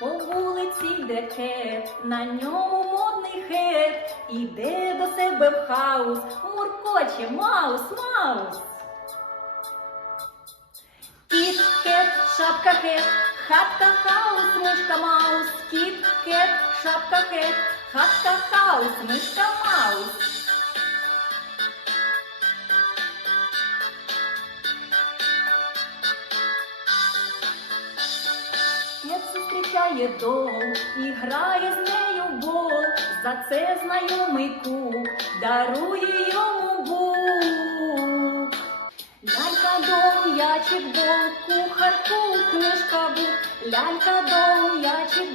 по вулиці йде кет, на ньому модний хет, іде до себе в хаус, муркоче маус, маус. Кіт, кет, шапка кет, хапка хаус, мишка маус, кіт, кет, шапка кет, хатка хаус, мишка маус. Зустрічає дол і грає з нею в бол. За це знайомий кук дарує йому бук. Лялька дом, ячик бол, кухар книжка бук. Лялька дом, ячик